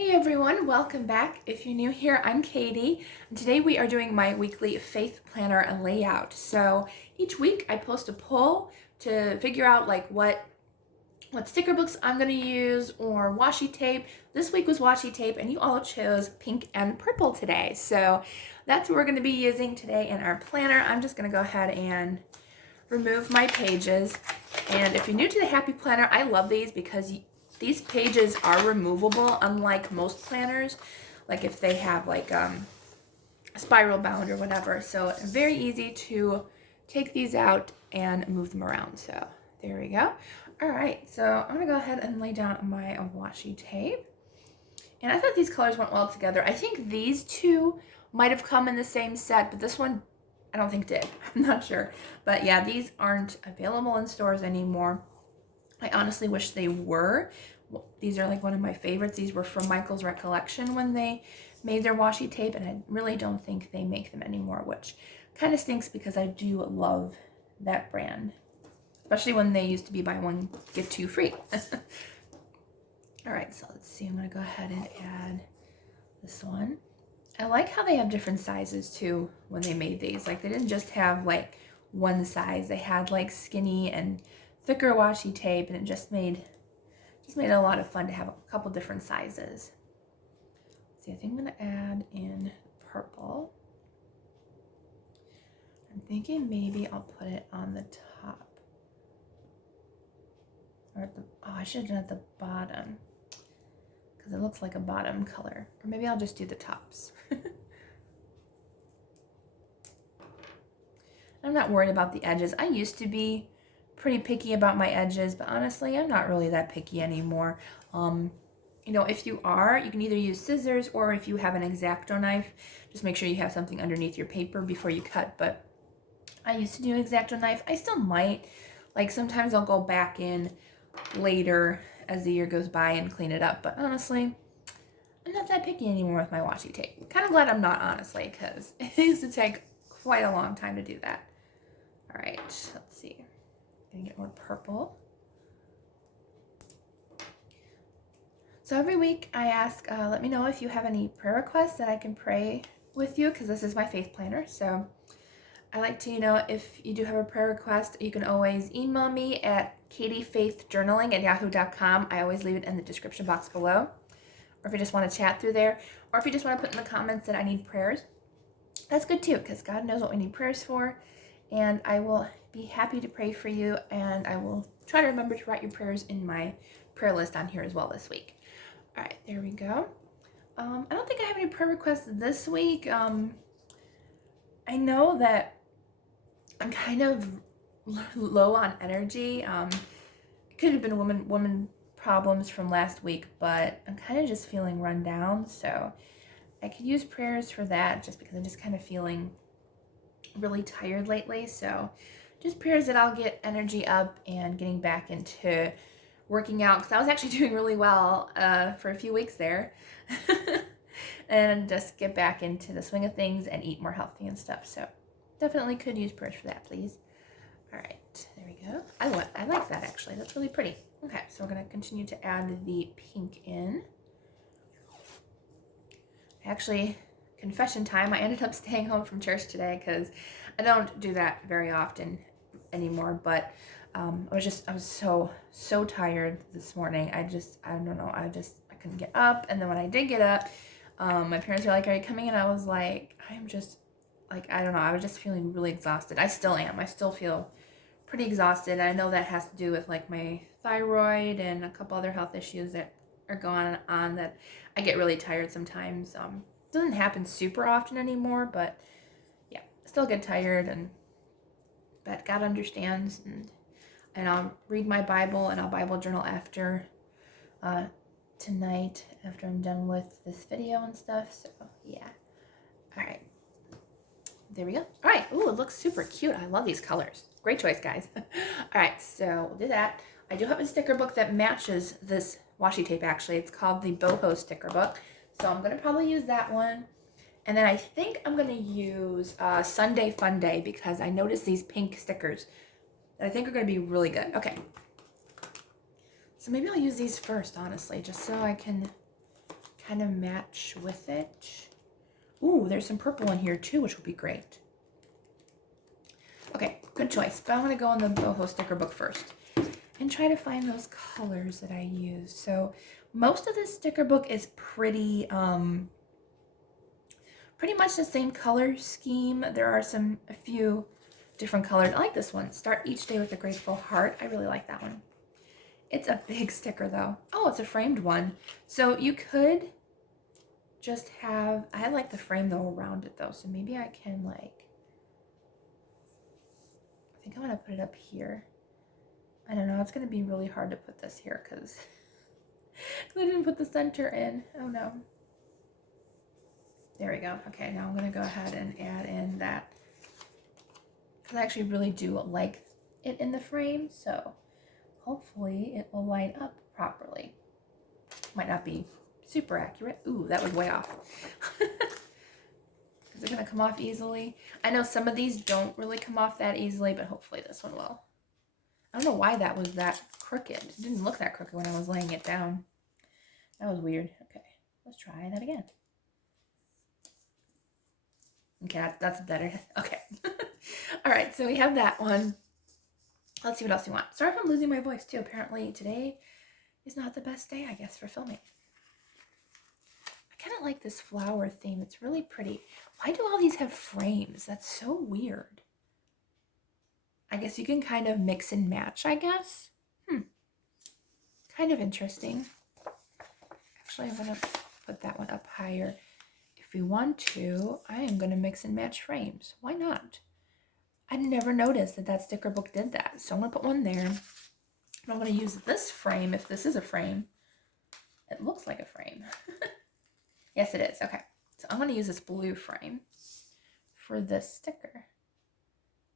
Hey everyone, welcome back. If you're new here, I'm Katie, and today we are doing my weekly faith planner layout. So each week I post a poll to figure out what sticker books I'm going to use or washi tape. This week was washi tape, and you all chose pink and purple today. So that's what we're going to be using today in our planner. I'm just going to go ahead and remove my pages. And if you're new to the Happy Planner, I love these because these pages are removable, unlike most planners, like if they have spiral bound or whatever. So it's very easy to take these out and move them around. So there we go. All right, so I'm gonna go ahead and lay down my washi tape. And I thought these colors went well together. I think these two might have come in the same set, but this one I don't think did. I'm not sure. But yeah, these aren't available in stores anymore. I honestly wish they were. These are like one of my favorites. These were from Michael's Recollection when they made their washi tape, and I really don't think they make them anymore, which kind of stinks because I do love that brand, especially when they used to be buy one, get two free. All right, so let's see. I'm going to go ahead and add this one. I like how they have different sizes too when they made these. Like they didn't just have like one size. They had like skinny and thicker washi tape, and it just made it a lot of fun to have a couple different sizes. Let's see, I think I'm gonna add in purple. I'm thinking maybe I'll put it on the top. Or at the, oh, I should have done it at the bottom, because it looks like a bottom color. Or maybe I'll just do the tops. I'm not worried about the edges. I used to be pretty picky about my edges, but honestly, I'm not really that picky anymore. If you are, you can either use scissors, or if you have an X-Acto knife, just make sure you have something underneath your paper before you cut. But I used to do an X-Acto knife. I still might. Like sometimes I'll go back in later as the year goes by and clean it up. But honestly, I'm not that picky anymore with my washi tape. Kind of glad I'm not, honestly, because it used to take quite a long time to do that. All right, let's see. Gonna get more purple. So every week I ask, let me know if you have any prayer requests that I can pray with you, because this is my faith planner. So I like to, if you do have a prayer request, you can always email me at katiefaithjournaling@yahoo.com. I always leave it in the description box below. Or if you just want to chat through there, or if you just want to put in the comments that I need prayers, that's good too, because God knows what we need prayers for. And I will be happy to pray for you, and I will try to remember to write your prayers in my prayer list on here as well this week. All right, there we go. I don't think I have any prayer requests this week. I know that I'm kind of low on energy. It could have been woman problems from last week, but I'm kind of just feeling run down. So I could use prayers for that, just because I'm just kind of feeling really tired lately. So just prayers that I'll get energy up and getting back into working out, because I was actually doing really well for a few weeks there. And just get back into the swing of things and eat more healthy and stuff. So definitely could use prayers for that, please. All right, there we go. I like that, actually. That's really pretty. Okay, so we're going to continue to add the pink in. Actually, confession time, I ended up staying home from church today because I don't do that very often anymore, but I was so tired this morning. I don't know, I couldn't get up. And then when I did get up, my parents were like, "Are you coming?" And I was like, I'm just like, I don't know, I was just feeling really exhausted. I still am. I still feel pretty exhausted. I know that has to do with like my thyroid and a couple other health issues that are going on, that I get really tired sometimes. It doesn't happen super often anymore, but yeah, still get tired, but God understands, and I'll read my Bible and I'll Bible journal after tonight, after I'm done with this video and stuff. So yeah. All right, there we go. All right. Ooh, it looks super cute. I love these colors. Great choice, guys. All right, so we'll do that. I do have a sticker book that matches this washi tape, actually. It's called the Boho sticker book. So I'm going to probably use that one. And then I think I'm going to use Sunday Fun Day, because I noticed these pink stickers that I think are going to be really good. Okay. So maybe I'll use these first, honestly, just so I can kind of match with it. Ooh, there's some purple in here too, which will be great. Okay, good choice. But I'm going to go on the boho sticker book first and try to find those colors that I use. So most of this sticker book is pretty much the same color scheme. There are a few different colors. I like this one. Start each day with a grateful heart. I really like that one. It's a big sticker though. Oh, it's a framed one. So you could just have, I like the frame though around it though. So maybe I can like, I think I'm going to put it up here. I don't know. It's going to be really hard to put this here because I didn't put the center in. Oh no. There we go. Okay, now I'm going to go ahead and add in that because I actually really do like it in the frame. So hopefully it will line up properly. Might not be super accurate. Ooh, that was way off. Is it going to come off easily? I know some of these don't really come off that easily, but hopefully this one will. I don't know why that was that crooked. It didn't look that crooked when I was laying it down. That was weird. Okay, let's try that again. Okay, that's better. Okay. All right, so we have that one. Let's see what else we want. Sorry if I'm losing my voice too. Apparently today is not the best day, I guess, for filming. I kind of like this flower theme. It's really pretty. Why do all these have frames? That's so weird. I guess you can kind of mix and match, I guess. Kind of interesting. Actually, I'm going to put that one up higher. If we want to, I am going to mix and match frames. Why not? I never noticed that sticker book did that. So I'm going to put one there. And I'm going to use this frame, if this is a frame. It looks like a frame. Yes, it is. Okay. So I'm going to use this blue frame for this sticker.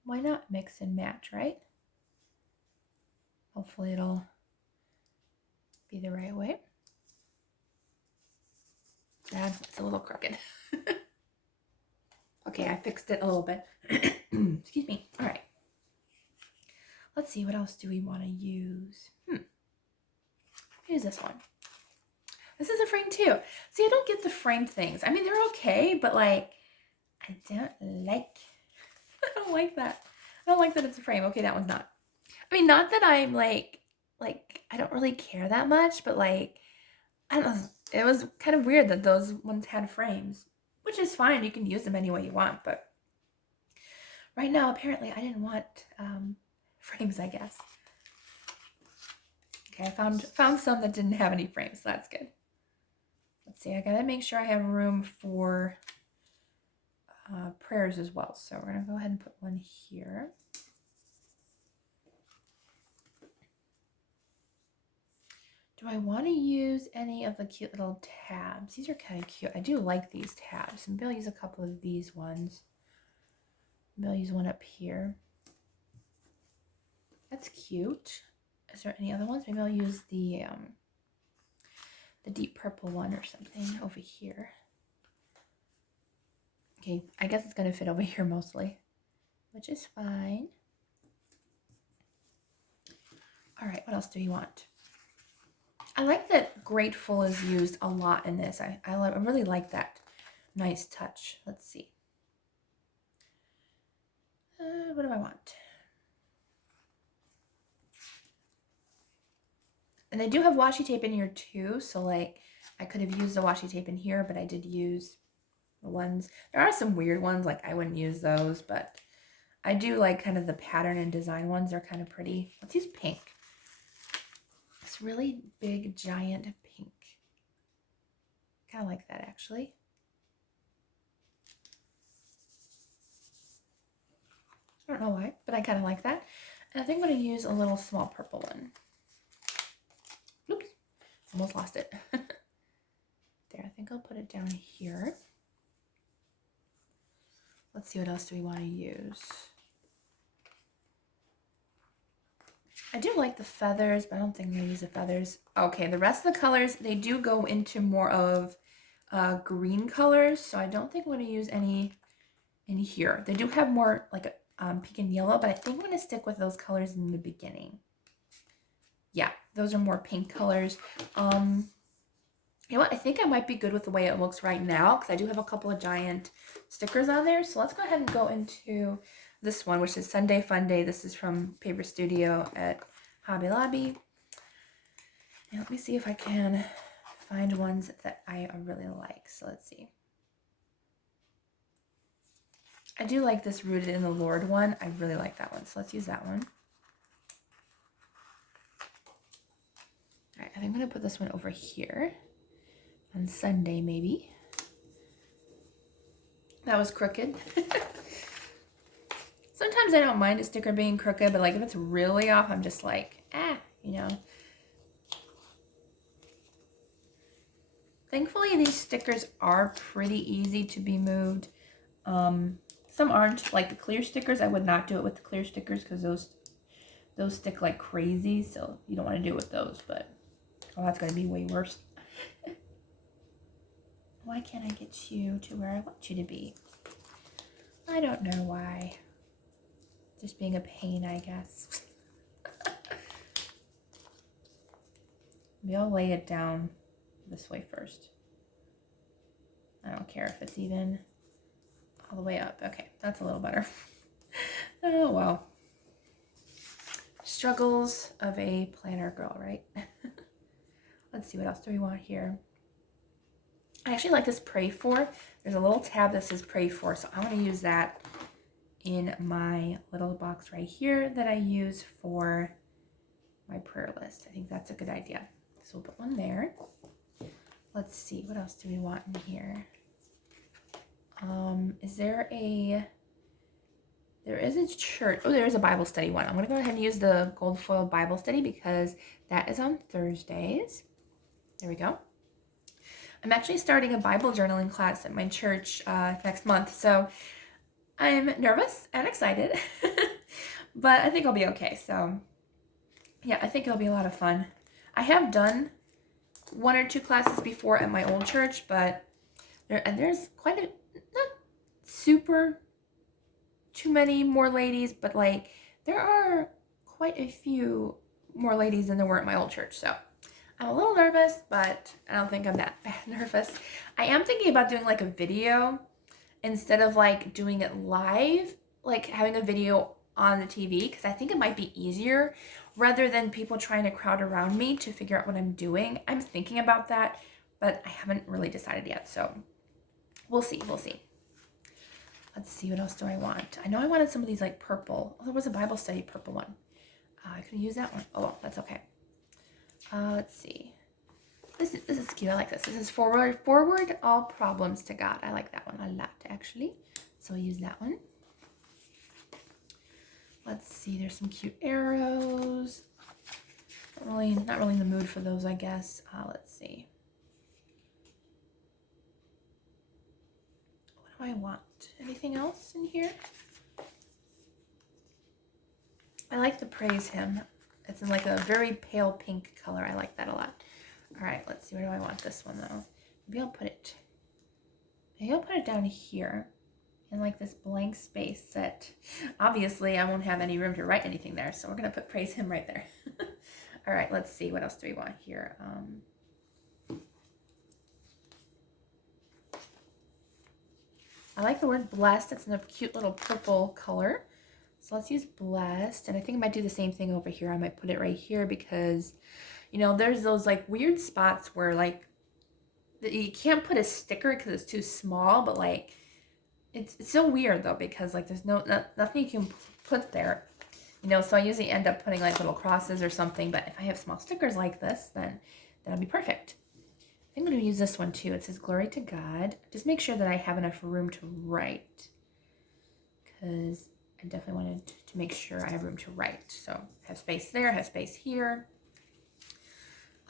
Why not mix and match, right? Hopefully it'll be the right way. It's a little crooked. Okay, I fixed it a little bit. Excuse me. All right. Let's see, what else do we want to use? Use this one. This is a frame too. See, I don't get the frame things. I mean, they're okay, but like, I don't like that. I don't like that it's a frame. Okay, that one's not. I mean, not that I'm like, I don't really care that much, but like, I don't know. It was kind of weird that those ones had frames, which is fine. You can use them any way you want, but right now, apparently, I didn't want frames, I guess. Okay, I found some that didn't have any frames, so that's good. Let's see, I gotta make sure I have room for prayers as well. So we're gonna go ahead and put one here. Do I want to use any of the cute little tabs? These are kind of cute. I do like these tabs. Maybe I'll use a couple of these ones. Maybe I'll use one up here. That's cute. Is there any other ones? Maybe I'll use the deep purple one or something over here. Okay, I guess it's going to fit over here mostly, which is fine. All right, what else do we want? I like that grateful is used a lot in this. I really like that nice touch. Let's see. What do I want? And they do have washi tape in here too. So like I could have used the washi tape in here, but I did use the ones. There are some weird ones, like I wouldn't use those, but I do like kind of the pattern and design ones. They're kind of pretty. Let's use pink. This really big, giant pink. Kind of like that actually. I don't know why, but I kind of like that. And I think I'm going to use a little small purple one. Oops, almost lost it. There, I think I'll put it down here. Let's see, what else do we want to use? I do like the feathers, but I don't think I'm going to use the feathers. Okay, the rest of the colors, they do go into more of green colors, so I don't think I'm going to use any in here. They do have more like pink and yellow, but I think I'm going to stick with those colors in the beginning. Yeah, those are more pink colors. You know what? think I might be good with the way it looks right now because I do have a couple of giant stickers on there. So let's go ahead and go into this one, which is Sunday Fun Day. This is from Paper Studio at Hobby Lobby. And let me see if I can find ones that I really like. So let's see. I do like this Rooted in the Lord one. I really like that one. So let's use that one. All right, I think I'm going to put this one over here on Sunday maybe. That was crooked. Sometimes I don't mind a sticker being crooked, but like if it's really off, I'm just like, you know. Thankfully, these stickers are pretty easy to be moved. Some aren't. Like the clear stickers, I would not do it with the clear stickers because those stick like crazy, so you don't want to do it with those, but oh, that's going to be way worse. Why can't I get you to where I want you to be? I don't know why. Just being a pain, I guess. Maybe I'll lay it down this way first. I don't care if it's even all the way up. Okay, that's a little better. Oh, well. Struggles of a planner girl, right? Let's see, what else do we want here? I actually like this Pray For. There's a little tab that says Pray For, so I want to use that in my little box right here that I use for my prayer list. I think that's a good idea. So we'll put one there. Let's see, what else do we want in here? There is a church. Oh, there is a Bible study one. I'm going to go ahead and use the gold foil Bible study because that is on Thursdays. There we go. I'm actually starting a Bible journaling class at my church next month, so I'm nervous and excited, but I think I'll be okay. So yeah, I think it'll be a lot of fun. I have done 1 or 2 classes before at my old church, but there's quite a, not super too many more ladies, but like there are quite a few more ladies than there were at my old church. So I'm a little nervous, but I don't think I'm that bad nervous. I am thinking about doing like a video instead of like doing it live, like having a video on the TV, because I think it might be easier rather than people trying to crowd around me to figure out what I'm doing. I'm thinking about that, but I haven't really decided yet. So we'll see. We'll see. Let's see, what else do I want? I know I wanted some of these like purple. Oh, there was a Bible study purple one. I could use that one. Oh, well, that's okay. Let's see. This is cute. I like this. This is forward all problems to God. I like that one a lot, actually. So I'll use that one. Let's see. There's some cute arrows. Not really in the mood for those, I guess. Let's see. What do I want? Anything else in here? I like the praise hymn. It's in like a very pale pink color. I like that a lot. All right, let's see. Where do I want this one though? Maybe I'll put it down here in like this blank space that obviously I won't have any room to write anything there. So we're going to put praise hymn right there. All right, let's see. What else do we want here? I like the word blessed. It's in a cute little purple color. So let's use blessed. And I think I might do the same thing over here. I might put it right here because, you know, there's those like weird spots where like you can't put a sticker because it's too small, but like it's so weird though because like there's nothing you can put there, you know, so I usually end up putting like little crosses or something, but if I have small stickers like this, then that'll be perfect. I think I'm going to use this one too. It says glory to God. Just make sure that I have enough room to write because I definitely wanted to make sure I have room to write. So have space there, have space here.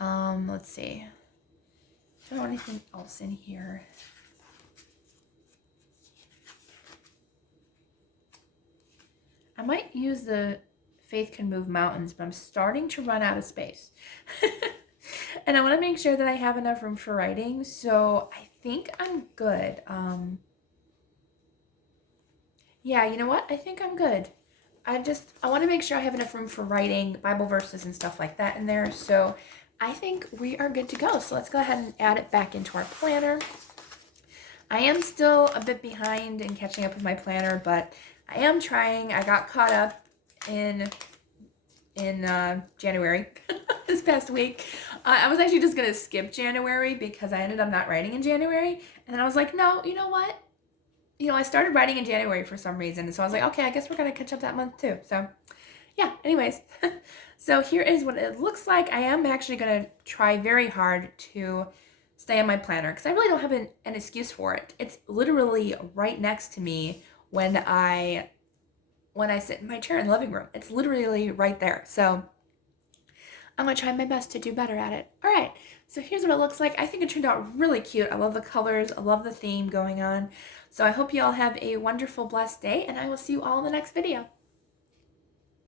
Let's see. I don't want anything else in here. I might use the Faith Can Move Mountains, but I'm starting to run out of space. And I want to make sure that I have enough room for writing. So I think I'm good. Yeah, you know what? I think I'm good. I want to make sure I have enough room for writing Bible verses and stuff like that in there. So I think we are good to go. So let's go ahead and add it back into our planner. I am still a bit behind in catching up with my planner, but I am trying. I got caught up in January this past week. I was actually just going to skip January because I ended up not writing in January. And then I was like, no, you know what? I started writing in January for some reason. So I was like, okay, I guess we're going to catch up that month too. So yeah, anyways. So here is what it looks like. I am actually going to try very hard to stay on my planner because I really don't have an excuse for it. It's literally right next to me when I sit in my chair in the living room. It's literally right there. So I'm going to try my best to do better at it. All right, so here's what it looks like. I think it turned out really cute. I love the colors. I love the theme going on. So I hope you all have a wonderful, blessed day, and I will see you all in the next video.